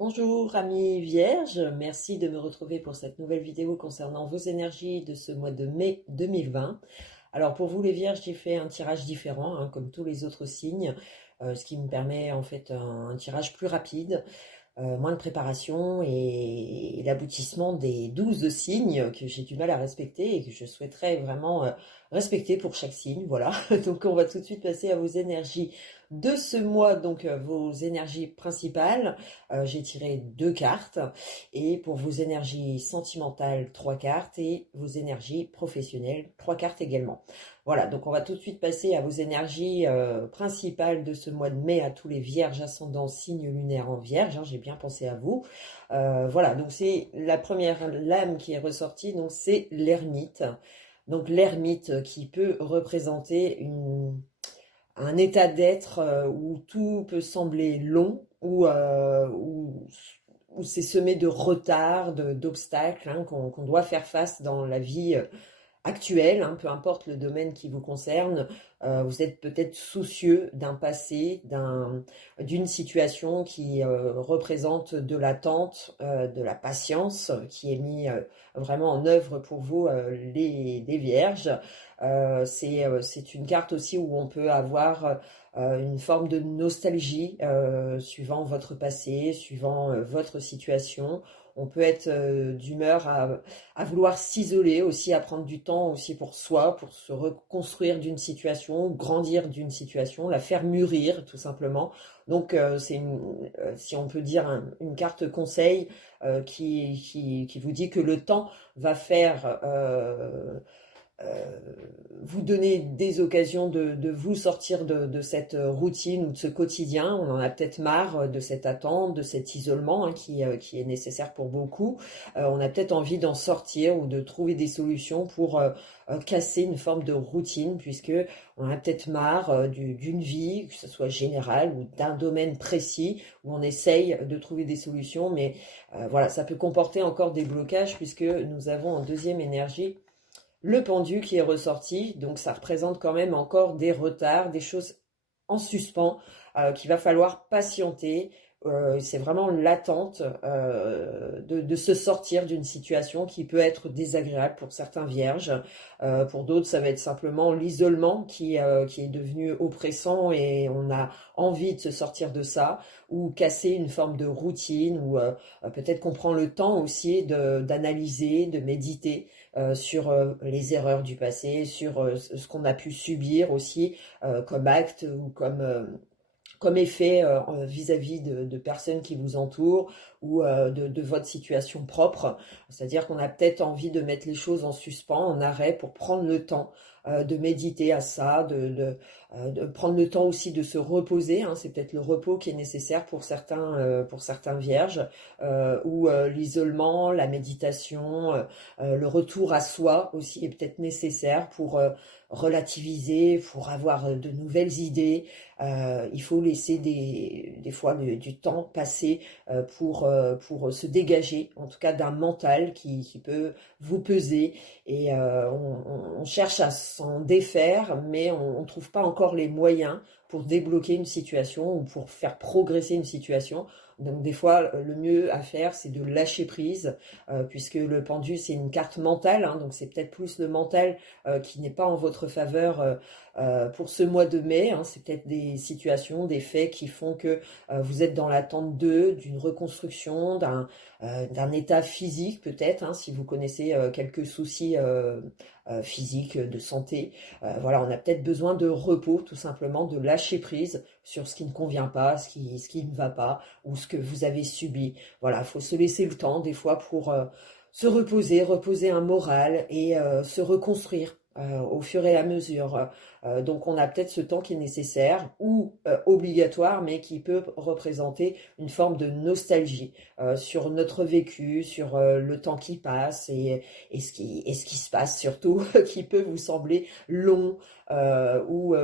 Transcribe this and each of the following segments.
Bonjour amis vierges, merci de me retrouver pour cette nouvelle vidéo concernant vos énergies de ce mois de mai 2020. Alors pour vous les vierges, j'ai fait un tirage différent, comme tous les autres signes, ce qui me permet en fait un tirage plus rapide, moins de préparation et l'aboutissement des 12 signes que j'ai du mal à respecter et que je souhaiterais vraiment respecter pour chaque signe. Voilà, donc on va tout de suite passer à vos énergies de ce mois, donc vos énergies principales. J'ai tiré 2 cartes et pour vos énergies sentimentales, 3 cartes et vos énergies professionnelles, 3 cartes également. Voilà, donc on va tout de suite passer à vos énergies principales de ce mois de mai à tous les vierges ascendant signe lunaire en vierge, j'ai bien pensé à vous. Voilà, donc c'est la première lame qui est ressortie, donc c'est l'ermite. Donc l'ermite qui peut représenter un état d'être où tout peut sembler long, où c'est semé de retard, d'obstacles qu'on doit faire face dans la vie actuelle, peu importe le domaine qui vous concerne. Vous êtes peut-être soucieux d'un passé, d'une situation qui représente de l'attente, de la patience, qui est mis vraiment en œuvre pour vous, les vierges. C'est une carte aussi où on peut avoir une forme de nostalgie suivant votre passé, suivant votre situation. On peut être d'humeur à vouloir s'isoler aussi, à prendre du temps aussi pour soi, pour se reconstruire d'une situation, grandir d'une situation, la faire mûrir tout simplement. Donc si on peut dire une carte conseil qui vous dit que le temps va faire euh, vous donner des occasions de vous sortir de cette routine ou de ce quotidien. On en a peut-être marre de cette attente, de cet isolement qui est nécessaire pour beaucoup. On a peut-être envie d'en sortir ou de trouver des solutions pour casser une forme de routine, puisque on a peut-être marre d'une vie, que ce soit générale ou d'un domaine précis, où on essaye de trouver des solutions, mais voilà, ça peut comporter encore des blocages, puisque nous avons en deuxième énergie le pendu qui est ressorti, donc ça représente quand même encore des retards, des choses en suspens, qu'il va falloir patienter. C'est vraiment l'attente de se sortir d'une situation qui peut être désagréable pour certains vierges. Pour d'autres, ça va être simplement l'isolement qui est devenu oppressant et on a envie de se sortir de ça, ou casser une forme de routine, ou peut-être qu'on prend le temps aussi d'analyser, de méditer sur les erreurs du passé, sur ce qu'on a pu subir aussi comme acte ou comme effet vis-à-vis de personnes qui vous entourent, ou de votre situation propre. C'est-à-dire qu'on a peut-être envie de mettre les choses en suspens, en arrêt, pour prendre le temps de méditer à ça, de prendre le temps aussi de se reposer. C'est peut-être le repos qui est nécessaire pour certains vierges, ou l'isolement, la méditation, le retour à soi aussi est peut-être nécessaire pour relativiser, pour avoir de nouvelles idées. Il faut laisser des fois du temps passer pour se dégager, en tout cas d'un mental qui peut vous peser. Et on cherche à s'en défaire, mais on ne trouve pas encore les moyens pour débloquer une situation ou pour faire progresser une situation. Donc des fois, le mieux à faire, c'est de lâcher prise, puisque le pendu, c'est une carte mentale, donc c'est peut-être plus le mental qui n'est pas en votre faveur pour ce mois de mai. C'est peut-être des situations, des faits qui font que vous êtes dans l'attente d'une reconstruction, d'un état physique peut-être, si vous connaissez quelques soucis physiques, de santé. Voilà, on a peut-être besoin de repos, tout simplement, de lâcher prise sur ce qui ne convient pas, ce qui ne va pas, ou ce que vous avez subi. Voilà, il faut se laisser le temps des fois pour se reposer un moral et se reconstruire au fur et à mesure. Donc on a peut-être ce temps qui est nécessaire ou obligatoire, mais qui peut représenter une forme de nostalgie sur notre vécu, sur le temps qui passe et ce qui se passe surtout, qui peut vous sembler long, ou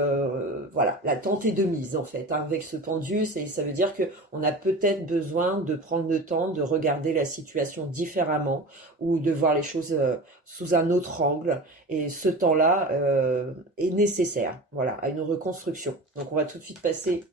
voilà, l'attente est de mise en fait. Avec ce pendu, ça veut dire que on a peut-être besoin de prendre le temps de regarder la situation différemment, ou de voir les choses sous un autre angle. Et ce temps-là est nécessaire, voilà, à une reconstruction. Donc on va tout de suite passer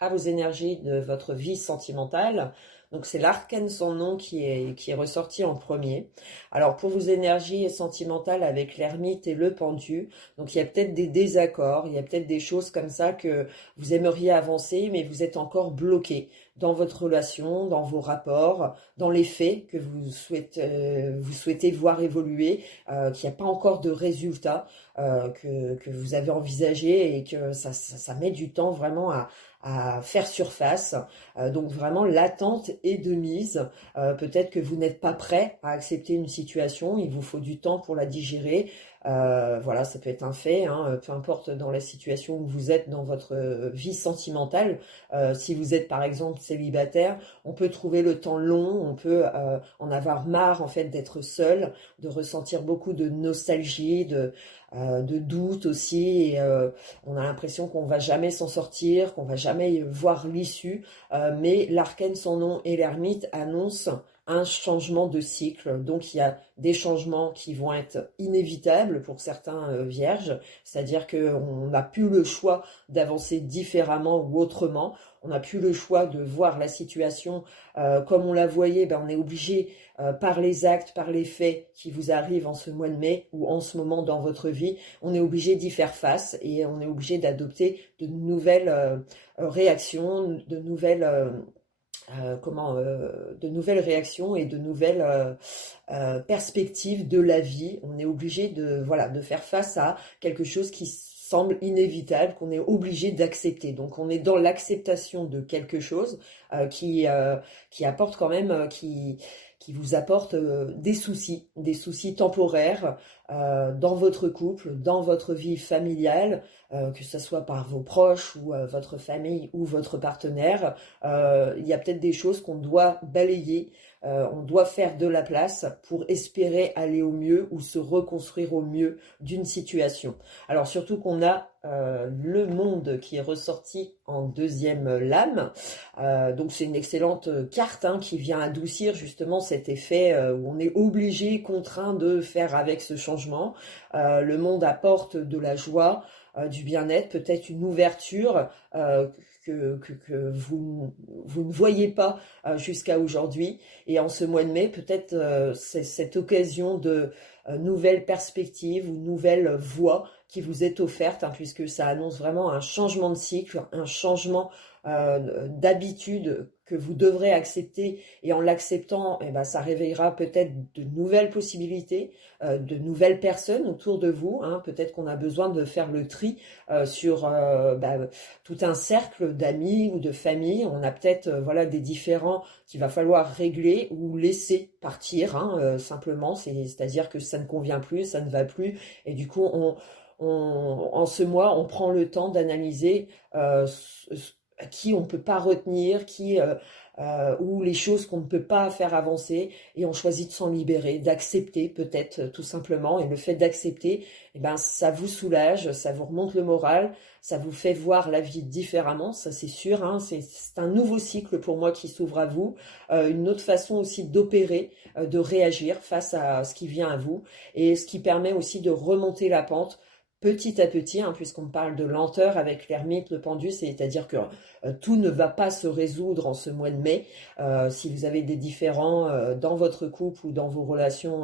à vos énergies de votre vie sentimentale. Donc c'est l'arcane sans nom qui est ressorti en premier. Alors pour vos énergies sentimentales avec l'ermite et le pendu, donc il y a peut-être des désaccords, il y a peut-être des choses comme ça que vous aimeriez avancer, mais vous êtes encore bloqué dans votre relation, dans vos rapports, dans les faits que vous souhaitez voir évoluer, qu'il n'y a pas encore de résultat que vous avez envisagé et que ça met du temps vraiment à faire surface. Donc vraiment l'attente est de mise. Peut-être que vous n'êtes pas prêt à accepter une situation, il vous faut du temps pour la digérer. Voilà, ça peut être un fait, hein, peu importe dans la situation où vous êtes dans votre vie sentimentale. Si vous êtes par exemple célibataire, on peut trouver le temps long, on peut en avoir marre en fait d'être seul, de ressentir beaucoup de nostalgie, de doute aussi. Et, on a l'impression qu'on va jamais s'en sortir, qu'on va jamais voir l'issue. Mais l'arcane sans nom et l'ermite annoncent un changement de cycle. Donc il y a des changements qui vont être inévitables pour certains vierges, c'est-à-dire qu'on n'a plus le choix d'avancer différemment ou autrement, on n'a plus le choix de voir la situation comme on la voyait, ben on est obligé par les actes, par les faits qui vous arrivent en ce mois de mai ou en ce moment dans votre vie, on est obligé d'y faire face et on est obligé d'adopter de nouvelles réactions, de nouvelles réactions et de nouvelles perspectives de la vie. On est obligé de faire face à quelque chose qui semble inévitable, qu'on est obligé d'accepter. Donc on est dans l'acceptation de quelque chose qui apporte quand même, qui vous apporte des soucis temporaires dans votre couple, dans votre vie familiale, que ce soit par vos proches ou votre famille ou votre partenaire. Il y a peut-être des choses qu'on doit balayer, on doit faire de la place pour espérer aller au mieux ou se reconstruire au mieux d'une situation. Alors surtout qu'on a le monde qui est ressorti en deuxième lame, donc c'est une excellente carte qui vient adoucir justement cet effet où on est obligé, contraint de faire avec ce changement. Le monde apporte de la joie, du bien-être, peut-être une ouverture que vous ne voyez pas jusqu'à aujourd'hui. Et en ce mois de mai, peut-être c'est cette occasion de nouvelles perspectives ou nouvelles voies qui vous est offerte, puisque ça annonce vraiment un changement de cycle, un changement d'habitude que vous devrez accepter, et en l'acceptant, eh ben, ça réveillera peut-être de nouvelles possibilités, de nouvelles personnes autour de vous. Peut-être qu'on a besoin de faire le tri sur tout un cercle d'amis ou de famille. On a peut-être des différends qu'il va falloir régler ou laisser partir, simplement. C'est-à-dire que ça ne convient plus, ça ne va plus, et du coup en ce mois, on prend le temps d'analyser qui on ne peut pas retenir, ou les choses qu'on ne peut pas faire avancer, et on choisit de s'en libérer, d'accepter peut-être tout simplement. Et le fait d'accepter, eh ben, ça vous soulage, ça vous remonte le moral, ça vous fait voir la vie différemment, ça c'est sûr. C'est un nouveau cycle pour moi qui s'ouvre à vous, une autre façon aussi d'opérer, de réagir face à ce qui vient à vous, et ce qui permet aussi de remonter la pente petit à petit, puisqu'on parle de lenteur avec l'ermite, le pendu, c'est-à-dire que tout ne va pas se résoudre en ce mois de mai. Si vous avez des différends dans votre couple ou dans vos relations,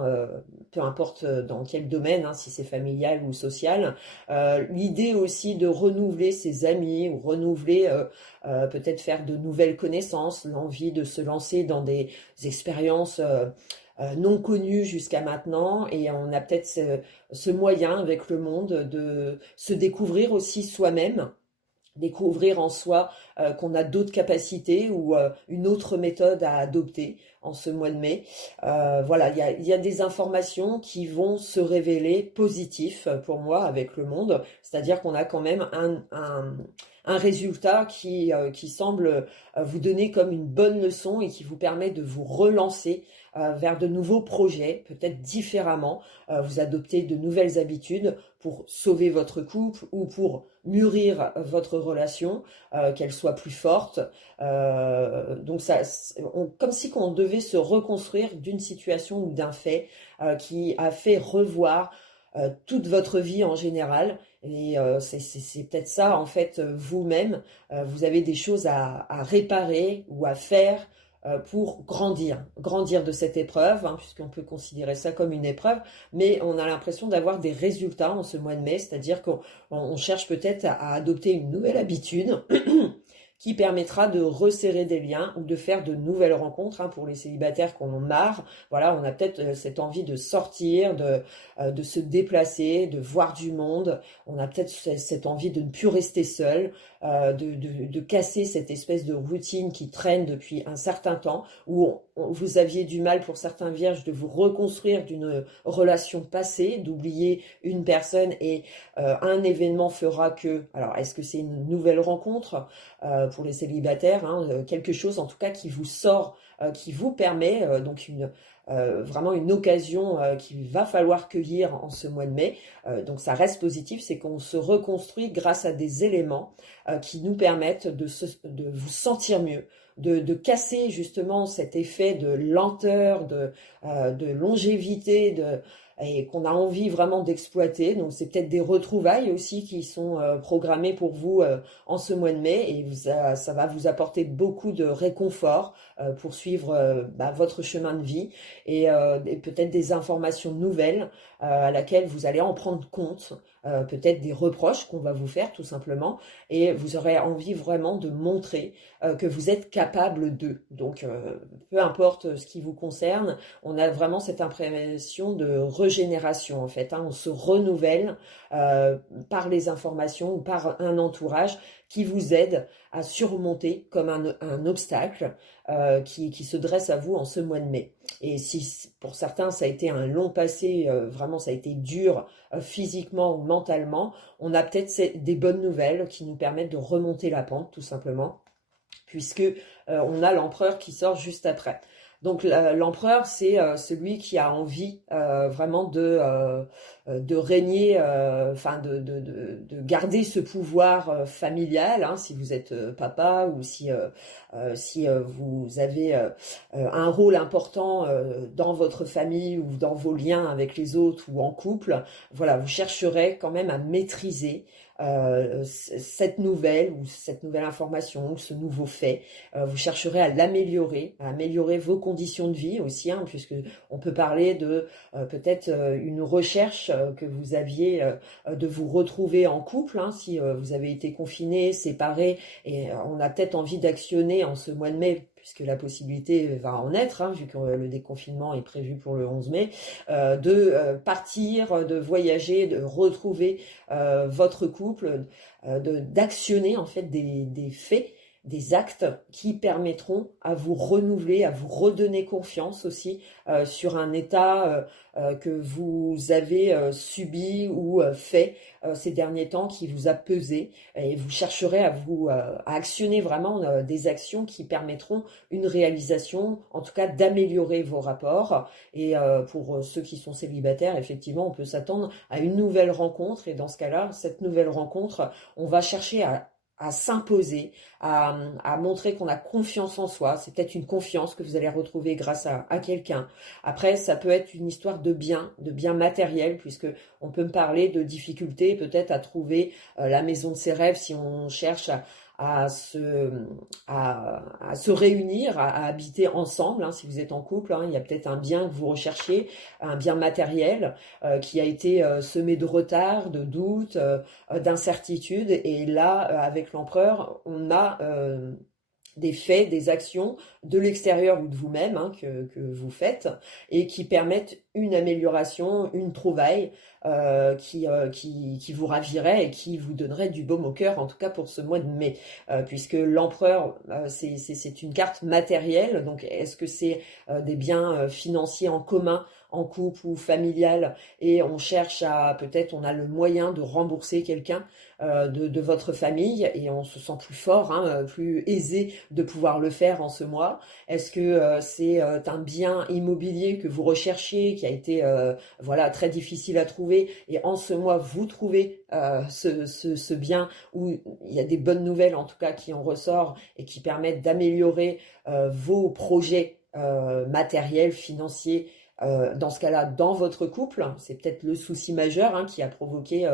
peu importe dans quel domaine, si c'est familial ou social, l'idée aussi de renouveler ses amis ou renouveler, peut-être faire de nouvelles connaissances, l'envie de se lancer dans des expériences non connues jusqu'à maintenant, et on a peut-être ce moyen avec le monde de se découvrir aussi soi-même, découvrir en soi qu'on a d'autres capacités ou une autre méthode à adopter en ce mois de mai. Voilà, il y a des informations qui vont se révéler positifs pour moi avec le monde, c'est-à-dire qu'on a quand même un résultat qui semble vous donner comme une bonne leçon et qui vous permet de vous relancer vers de nouveaux projets, peut-être différemment. Vous adoptez de nouvelles habitudes pour sauver votre couple ou pour mûrir votre relation, qu'elle soit plus forte. Donc comme si on devait se reconstruire d'une situation ou d'un fait qui a fait revoir toute votre vie en général. Et c'est peut-être ça, en fait, vous-même, vous avez des choses à réparer ou à faire pour grandir de cette épreuve, hein, puisqu'on peut considérer ça comme une épreuve, mais on a l'impression d'avoir des résultats en ce mois de mai, c'est-à-dire qu'on cherche peut-être à adopter une nouvelle habitude qui permettra de resserrer des liens ou de faire de nouvelles rencontres, hein, pour les célibataires qu'on en marre. Voilà, on a peut-être cette envie de sortir, de se déplacer, de voir du monde. On a peut-être cette envie de ne plus rester seul, de casser cette espèce de routine qui traîne depuis un certain temps, où vous aviez du mal pour certains vierges de vous reconstruire d'une relation passée, d'oublier une personne et un événement fera que, alors est-ce que c'est une nouvelle rencontre pour les célibataires, hein, quelque chose en tout cas qui vous sort, qui vous permet donc vraiment une occasion qu'il va falloir cueillir en ce mois de mai. Donc ça reste positif, c'est qu'on se reconstruit grâce à des éléments qui nous permettent de vous sentir mieux, de casser justement cet effet de lenteur, de longévité, et qu'on a envie vraiment d'exploiter. Donc c'est peut-être des retrouvailles aussi qui sont programmées pour vous en ce mois de mai, et ça va vous apporter beaucoup de réconfort pour suivre votre chemin de vie, et peut-être des informations nouvelles à laquelle vous allez en prendre compte, peut-être des reproches qu'on va vous faire tout simplement, et vous aurez envie vraiment de montrer que vous êtes capable de. Donc peu importe ce qui vous concerne, on a vraiment cette impression de régénération en fait, hein. On se renouvelle par les informations ou par un entourage qui vous aide à surmonter comme un obstacle qui se dresse à vous en ce mois de mai. Et si pour certains ça a été un long passé, vraiment ça a été dur physiquement ou mentalement, on a peut-être des bonnes nouvelles qui nous permettent de remonter la pente tout simplement, puisque on a l'empereur qui sort juste après. Donc l'empereur, c'est celui qui a envie vraiment de régner, enfin de garder ce pouvoir familial, hein, si vous êtes papa, ou si vous avez un rôle important dans votre famille ou dans vos liens avec les autres ou en couple. Voilà, vous chercherez quand même à maîtriser cette nouvelle information ou ce nouveau fait. Vous chercherez à améliorer vos conditions de vie aussi, hein, puisque on peut parler de peut-être une recherche que vous aviez de vous retrouver en couple, hein, si vous avez été confiné, séparé, et on a peut-être envie d'actionner en ce mois de mai, puisque la possibilité va en être, hein, vu que le déconfinement est prévu pour le 11 mai, de partir, de voyager, de retrouver votre couple, d'actionner en fait des faits, des actes qui permettront à vous renouveler, à vous redonner confiance aussi sur un état que vous avez subi ou fait ces derniers temps, qui vous a pesé, et vous chercherez à actionner vraiment des actions qui permettront une réalisation, en tout cas d'améliorer vos rapports. Et pour ceux qui sont célibataires, effectivement, on peut s'attendre à une nouvelle rencontre, et dans ce cas-là, cette nouvelle rencontre, on va chercher à s'imposer, à montrer qu'on a confiance en soi. C'est peut-être une confiance que vous allez retrouver grâce à quelqu'un. Après, ça peut être une histoire de bien matériel, puisque on peut me parler de difficultés peut-être à trouver la maison de ses rêves si on cherche à se réunir, à habiter ensemble, hein, si vous êtes en couple, hein. Il y a peut-être un bien que vous recherchiez, un bien matériel qui a été semé de retard, de doutes, d'incertitudes, et là, avec l'empereur, on a des faits, des actions de l'extérieur ou de vous-même, hein, que vous faites, et qui permettent une amélioration, une trouvaille qui vous ravirait et qui vous donnerait du baume au cœur, en tout cas pour ce mois de mai, puisque l'empereur, c'est une carte matérielle. Donc est-ce que c'est des biens financiers en commun, en couple ou familial, et on cherche peut-être on a le moyen de rembourser quelqu'un de votre famille, et on se sent plus fort, hein, plus aisé de pouvoir le faire en ce mois. Est-ce que c'est un bien immobilier que vous recherchiez, qui a été voilà, très difficile à trouver, et en ce mois vous trouvez ce bien, où il y a des bonnes nouvelles en tout cas qui en ressortent et qui permettent d'améliorer vos projets matériels, financiers, dans ce cas-là, dans votre couple, c'est peut-être le souci majeur qui a provoqué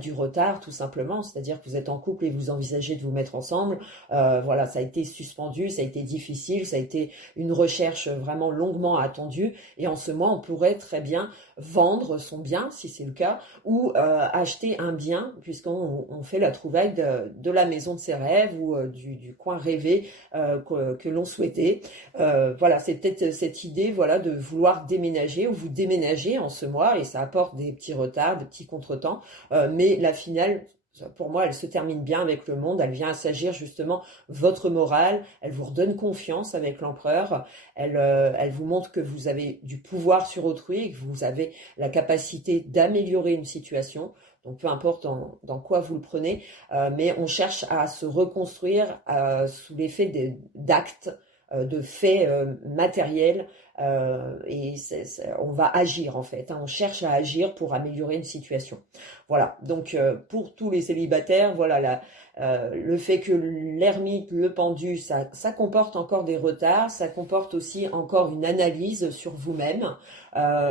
du retard, tout simplement. C'est-à-dire que vous êtes en couple et vous envisagez de vous mettre ensemble. Voilà, ça a été suspendu, ça a été difficile, ça a été une recherche vraiment longuement attendue. Et en ce moment, on pourrait très bien vendre son bien, si c'est le cas, ou acheter un bien, puisqu'on fait la trouvaille de la maison de ses rêves ou du coin rêvé que l'on souhaitait. Voilà, c'est peut-être cette idée, voilà, de vouloir déménager ou vous déménager en ce mois, et ça apporte des petits retards, des petits contretemps, mais la finale, pour moi, elle se termine bien avec le monde. Elle vient à s'agir justement votre morale. Elle vous redonne confiance avec l'empereur. Elle vous montre que vous avez du pouvoir sur autrui, que vous avez la capacité d'améliorer une situation. Donc peu importe dans quoi vous le prenez, mais on cherche à se reconstruire sous l'effet d'actes, de faits matériels, et on va agir en fait. On cherche à agir pour améliorer une situation. Voilà, donc pour tous les célibataires, voilà le fait que l'ermite, le pendu, ça comporte encore des retards, ça comporte aussi encore une analyse sur vous-même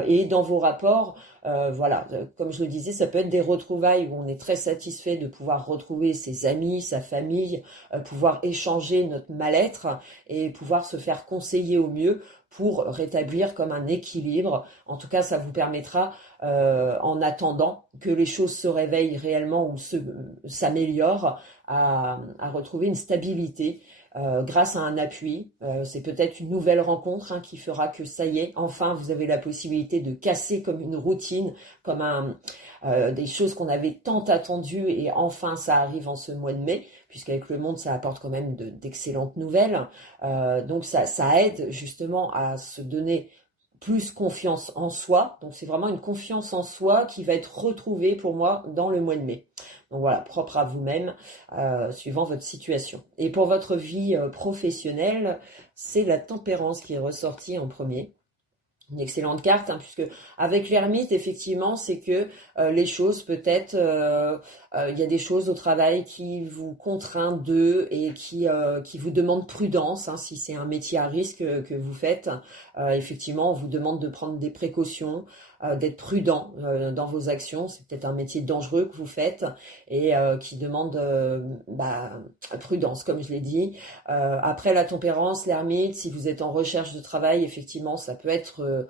et dans vos rapports. Voilà, comme je le disais, ça peut être des retrouvailles où on est très satisfait de pouvoir retrouver ses amis, sa famille, pouvoir échanger notre mal-être et pouvoir se faire conseiller au mieux pour rétablir comme un équilibre. En tout cas, ça vous permettra, en attendant que les choses se réveillent réellement ou s'améliorent, à retrouver une stabilité grâce à un appui. C'est peut-être une nouvelle rencontre qui fera que ça y est, enfin vous avez la possibilité de casser comme une routine, comme des choses qu'on avait tant attendues, et enfin ça arrive en ce mois de mai, puisqu'avec le monde ça apporte quand même d'excellentes nouvelles. Donc ça aide justement à se donner plus confiance en soi. Donc c'est vraiment une confiance en soi qui va être retrouvée pour moi dans le mois de mai. Donc voilà, propre à vous-même, suivant votre situation. Et pour votre vie professionnelle, c'est la tempérance qui est ressortie en premier. Une excellente carte, puisque avec l'ermite, effectivement, c'est que les choses, peut-être, il y a des choses au travail qui vous contraignent d'eux et qui vous demandent prudence. Si c'est un métier à risque que vous faites, effectivement, on vous demande de prendre des précautions, d'être prudent dans vos actions. C'est peut-être un métier dangereux que vous faites et qui demande prudence, comme je l'ai dit. Après la tempérance, l'ermite, si vous êtes en recherche de travail, effectivement, ça peut être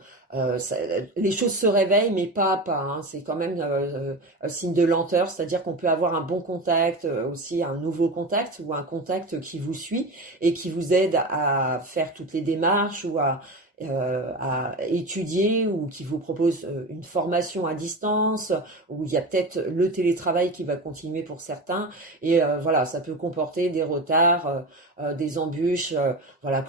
les choses se réveillent, mais pas à pas. C'est quand même un signe de lenteur, c'est-à-dire qu'on peut avoir un bon contact, aussi un nouveau contact ou un contact qui vous suit et qui vous aide à faire toutes les démarches ou à étudier, ou qui vous propose une formation à distance, ou il y a peut-être le télétravail qui va continuer pour certains, et voilà, ça peut comporter des retards, des embûches, voilà,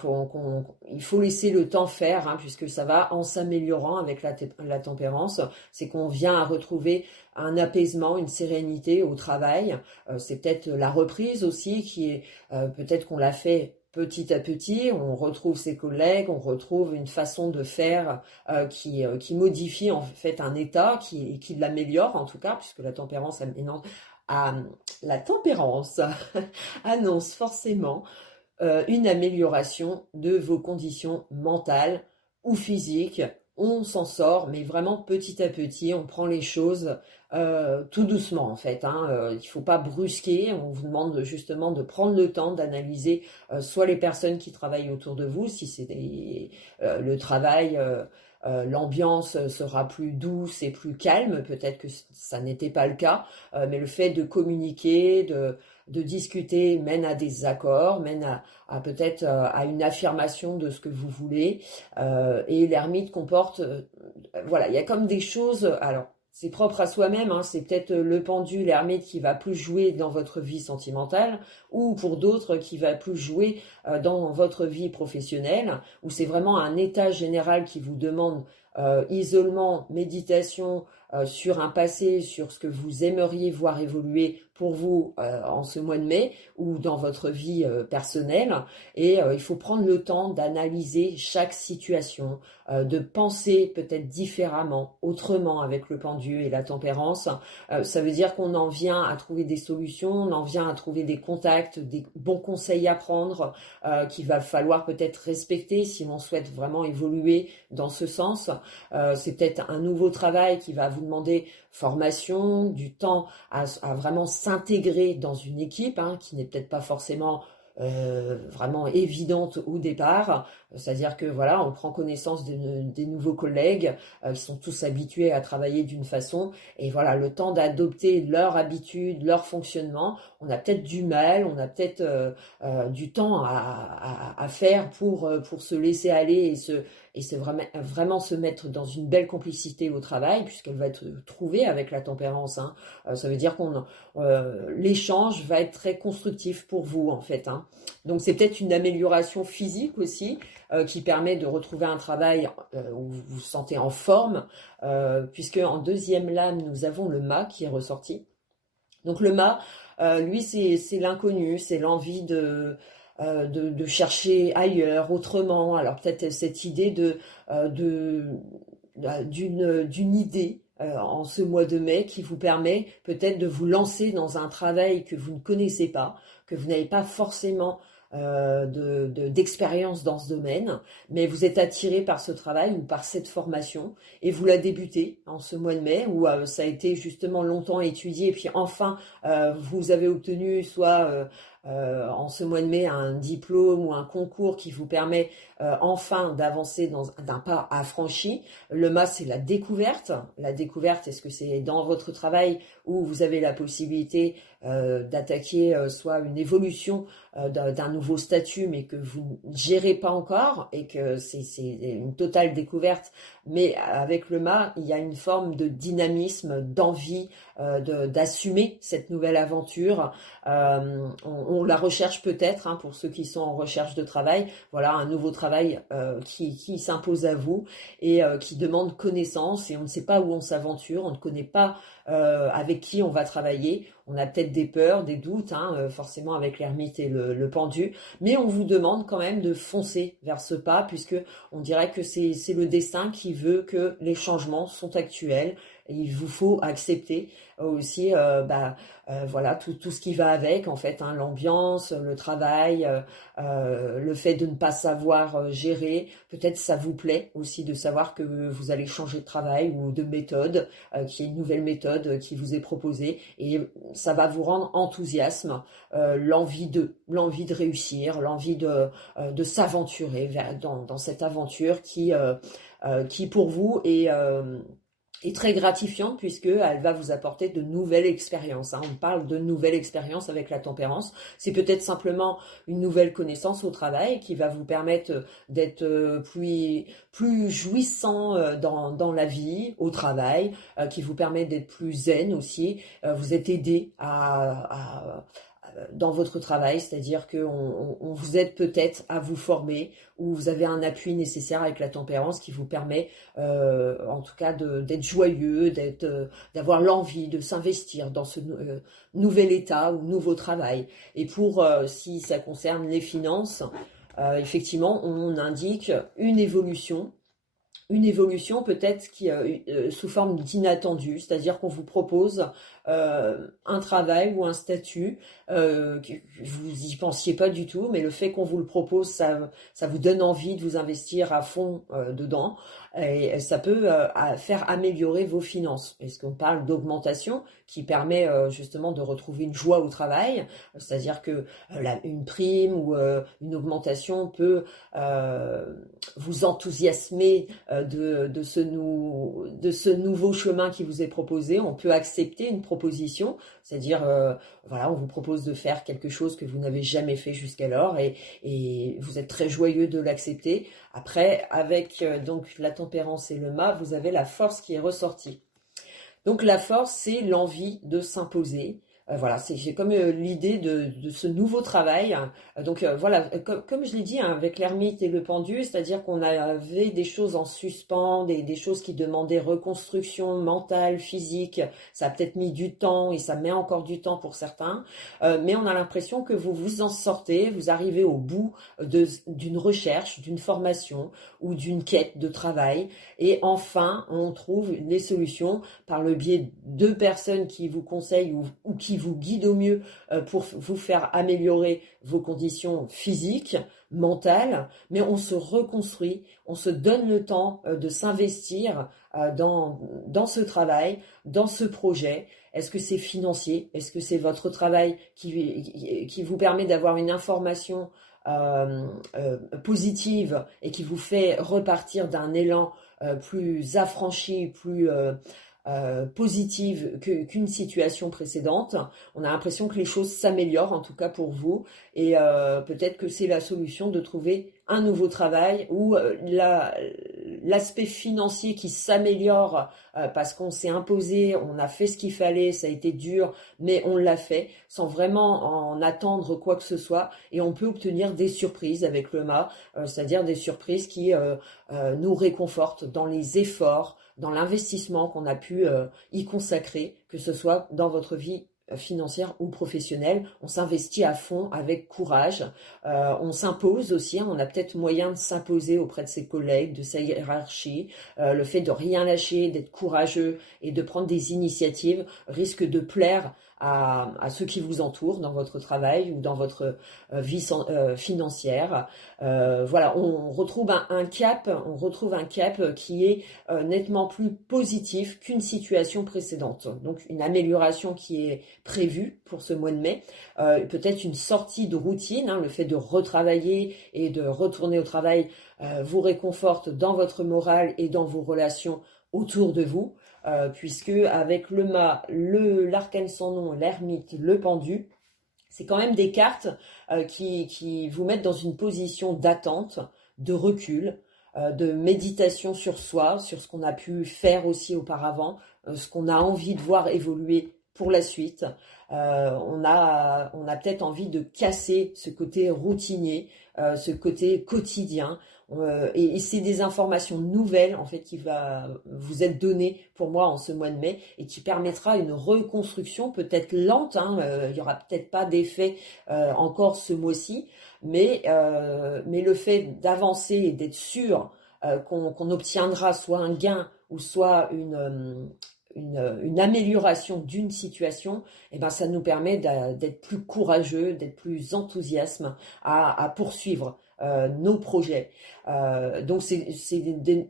il faut laisser le temps faire, puisque ça va en s'améliorant avec la tempérance. C'est qu'on vient à retrouver un apaisement, une sérénité au travail. C'est peut-être la reprise aussi qui est, peut-être qu'on l'a fait petit à petit, on retrouve ses collègues, on retrouve une façon de faire qui modifie en fait un état, qui l'améliore en tout cas, puisque la tempérance annonce forcément une amélioration de vos conditions mentales ou physiques. On s'en sort, mais vraiment petit à petit, on prend les choses tout doucement en fait. Il ne faut pas brusquer, on vous demande justement de prendre le temps d'analyser soit les personnes qui travaillent autour de vous, si c'est le travail, l'ambiance sera plus douce et plus calme, peut-être que ça n'était pas le cas, mais le fait de communiquer, de discuter mène à des accords, mène à peut-être à une affirmation de ce que vous voulez, et l'ermite comporte, voilà, il y a comme des choses, alors c'est propre à soi-même, c'est peut-être le pendu, l'ermite qui va plus jouer dans votre vie sentimentale, ou pour d'autres qui va plus jouer dans votre vie professionnelle, où c'est vraiment un état général qui vous demande isolement, méditation, sur un passé, sur ce que vous aimeriez voir évoluer pour vous en ce mois de mai ou dans votre vie personnelle, et il faut prendre le temps d'analyser chaque situation, de penser peut-être différemment, autrement avec le pendu et la tempérance. Ça veut dire qu'on en vient à trouver des solutions, on en vient à trouver des contacts, des bons conseils à prendre qu'il va falloir peut-être respecter si l'on souhaite vraiment évoluer dans ce sens. C'est peut-être un nouveau travail qui va vous demander formation, du temps à vraiment s'intégrer dans une équipe, hein, qui n'est peut-être pas forcément vraiment évidente au départ, c'est-à-dire que voilà, on prend connaissance des nouveaux collègues qui sont tous habitués à travailler d'une façon, et voilà, le temps d'adopter leur habitude, leur fonctionnement, on a peut-être du mal, on a peut-être du temps à faire pour se laisser aller et vraiment se mettre dans une belle complicité au travail, puisqu'elle va être trouvée avec la tempérance, hein. Ça veut dire qu'on l'échange va être très constructif pour vous en fait, hein. Donc c'est peut-être une amélioration physique aussi qui permet de retrouver un travail où vous vous sentez en forme, puisque en deuxième lame nous avons le mât qui est ressorti. Donc le mât, lui c'est l'inconnu, c'est l'envie de chercher ailleurs, autrement. Alors peut-être cette idée d'une idée en ce mois de mai qui vous permet peut-être de vous lancer dans un travail que vous ne connaissez pas, que vous n'avez pas forcément d'expérience dans ce domaine, mais vous êtes attiré par ce travail ou par cette formation et vous la débutez en ce mois de mai où ça a été justement longtemps étudié et puis enfin vous avez obtenu soit en ce mois de mai un diplôme ou un concours qui vous permet enfin d'avancer d'un pas affranchi. Le mât, c'est la découverte. La découverte, est-ce que c'est dans votre travail où vous avez la possibilité d'attaquer soit une évolution d'un nouveau statut, mais que vous ne gérez pas encore et que c'est une totale découverte. Mais avec le mât, il y a une forme de dynamisme, d'envie, d'assumer cette nouvelle aventure. On la recherche peut-être, hein, pour ceux qui sont en recherche de travail. Voilà, un nouveau travail qui s'impose à vous et qui demande connaissance et on ne sait pas où on s'aventure, on ne connaît pas avec qui on va travailler. On a peut-être des peurs, des doutes, hein, forcément avec l'ermite et le pendu, mais on vous demande quand même de foncer vers ce pas puisque on dirait que c'est le destin qui veut que les changements sont actuels. Et il vous faut accepter aussi voilà tout ce qui va avec en fait, hein, l'ambiance, le travail, le fait de ne pas savoir gérer. Peut-être ça vous plaît aussi de savoir que vous allez changer de travail ou de méthode, qu'il y a une nouvelle méthode qui vous est proposée et ça va vous rendre enthousiasme, l'envie de réussir, l'envie de s'aventurer dans cette aventure qui pour vous est très gratifiante puisqu'elle va vous apporter de nouvelles expériences, hein. On parle de nouvelles expériences avec la tempérance. C'est peut-être simplement une nouvelle connaissance au travail qui va vous permettre d'être plus jouissant dans la vie, au travail, qui vous permet d'être plus zen aussi. Vous êtes aidé dans votre travail, c'est-à-dire qu'on vous aide peut-être à vous former ou vous avez un appui nécessaire avec la tempérance qui vous permet en tout cas d'être joyeux, d'avoir l'envie de s'investir dans ce nouvel état ou nouveau travail. Et pour si ça concerne les finances, effectivement on indique une évolution peut-être qui sous forme d'inattendu, c'est-à-dire qu'on vous propose un travail ou un statut que vous y pensiez pas du tout, mais le fait qu'on vous le propose, ça vous donne envie de vous investir à fond dedans et ça peut faire améliorer vos finances. Est-ce qu'on parle d'augmentation qui permet justement de retrouver une joie au travail, c'est-à-dire que une prime ou une augmentation peut vous enthousiasmer de ce nouveau chemin qui vous est proposé. On peut accepter une proposition, c'est-à-dire voilà, on vous propose de faire quelque chose que vous n'avez jamais fait jusqu'alors et vous êtes très joyeux de l'accepter. Après, avec donc la tempérance et le mât, vous avez la force qui est ressortie. Donc la force, c'est l'envie de s'imposer. Voilà, j'ai comme l'idée de ce nouveau travail. Donc voilà, comme je l'ai dit, hein, avec l'ermite et le pendu, c'est-à-dire qu'on avait des choses en suspens, des choses qui demandaient reconstruction mentale, physique. Ça a peut-être mis du temps et ça met encore du temps pour certains, mais on a l'impression que vous vous en sortez, vous arrivez au bout d'une recherche, d'une formation ou d'une quête de travail et enfin on trouve les solutions par le biais de personnes qui vous conseillent ou qui vous guident au mieux pour vous faire améliorer vos conditions physiques, mental, mais on se reconstruit, on se donne le temps de s'investir dans ce travail, dans ce projet. Est-ce que c'est financier? Est-ce que c'est votre travail qui vous permet d'avoir une information positive et qui vous fait repartir d'un élan plus affranchi, plus positive qu'une situation précédente? On a l'impression que les choses s'améliorent, en tout cas pour vous, et peut-être que c'est la solution de trouver un nouveau travail où l'aspect financier qui s'améliore parce qu'on s'est imposé, on a fait ce qu'il fallait, ça a été dur, mais on l'a fait sans vraiment en attendre quoi que ce soit, et on peut obtenir des surprises avec le mât, c'est-à-dire des surprises qui nous réconfortent dans les efforts, dans l'investissement qu'on a pu y consacrer, que ce soit dans votre vie financière ou professionnelle. On s'investit à fond avec courage, on s'impose aussi, hein, on a peut-être moyen de s'imposer auprès de ses collègues, de sa hiérarchie, le fait de rien lâcher, d'être courageux et de prendre des initiatives risque de plaire à ceux qui vous entourent dans votre travail ou dans votre vie financière. Voilà, on retrouve un cap qui est nettement plus positif qu'une situation précédente. Donc une amélioration qui est prévue pour ce mois de mai, peut-être une sortie de routine, hein, le fait de retravailler et de retourner au travail vous réconforte dans votre morale et dans vos relations autour de vous. Puisque avec le mât, l'arcane sans nom, l'ermite, le pendu, c'est quand même des cartes qui vous mettent dans une position d'attente, de recul, de méditation sur soi, sur ce qu'on a pu faire aussi auparavant, ce qu'on a envie de voir évoluer pour la suite. On a peut-être envie de casser ce côté routinier, ce côté quotidien. Et c'est des informations nouvelles en fait qui va vous être données pour moi en ce mois de mai et qui permettra une reconstruction peut-être lente, hein, il y aura peut-être pas d'effet encore ce mois-ci, mais le fait d'avancer et d'être sûr qu'on obtiendra soit un gain ou soit une amélioration d'une situation, et ben ça nous permet d'être plus courageux, d'être plus enthousiastes à poursuivre nos projets. Donc c'est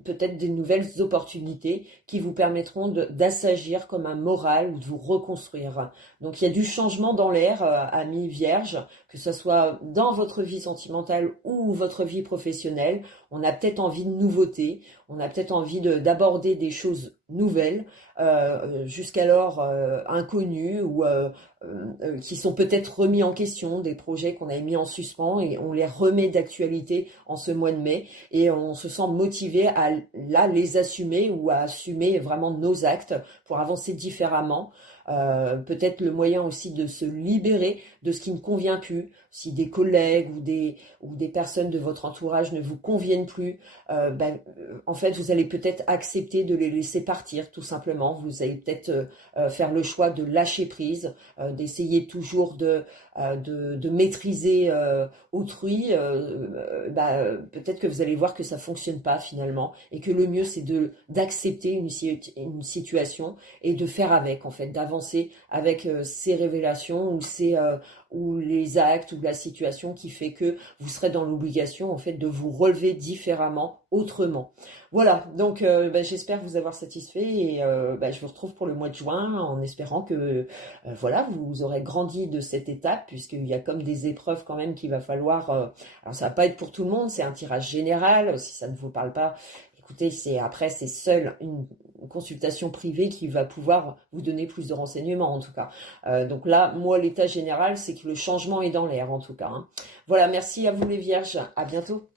peut-être des nouvelles opportunités qui vous permettront d'assagir comme un moral ou de vous reconstruire. Donc il y a du changement dans l'air, amis vierges, que ce soit dans votre vie sentimentale ou votre vie professionnelle. On a peut-être envie de nouveautés, on a peut-être envie d'aborder des choses nouvelles, jusqu'alors inconnues ou qui sont peut-être remis en question, des projets qu'on avait mis en suspens et on les remet d'actualité en ce mois de mai et on se sent motivé à là les assumer ou à assumer vraiment nos actes pour avancer différemment. Peut-être le moyen aussi de se libérer de ce qui ne convient plus, si des collègues ou des personnes de votre entourage ne vous conviennent plus, en fait vous allez peut-être accepter de les laisser partir tout simplement. Vous allez peut-être faire le choix de lâcher prise, d'essayer toujours de maîtriser autrui. Peut-être que vous allez voir que ça fonctionne pas finalement et que le mieux c'est d'accepter une situation et de faire avec, en fait, d'avancer avec ces révélations ou les actes ou la situation qui fait que vous serez dans l'obligation en fait de vous relever différemment, autrement. Voilà, donc j'espère vous avoir satisfait et je vous retrouve pour le mois de juin en espérant que voilà, vous aurez grandi de cette étape puisqu'il y a comme des épreuves quand même qu'il va falloir... alors ça va pas être pour tout le monde, c'est un tirage général, si ça ne vous parle pas, écoutez, c'est seule une consultation privée qui va pouvoir vous donner plus de renseignements en tout cas. Donc là, moi, l'état général, c'est que le changement est dans l'air en tout cas. Hein. Voilà, merci à vous les vierges, à bientôt.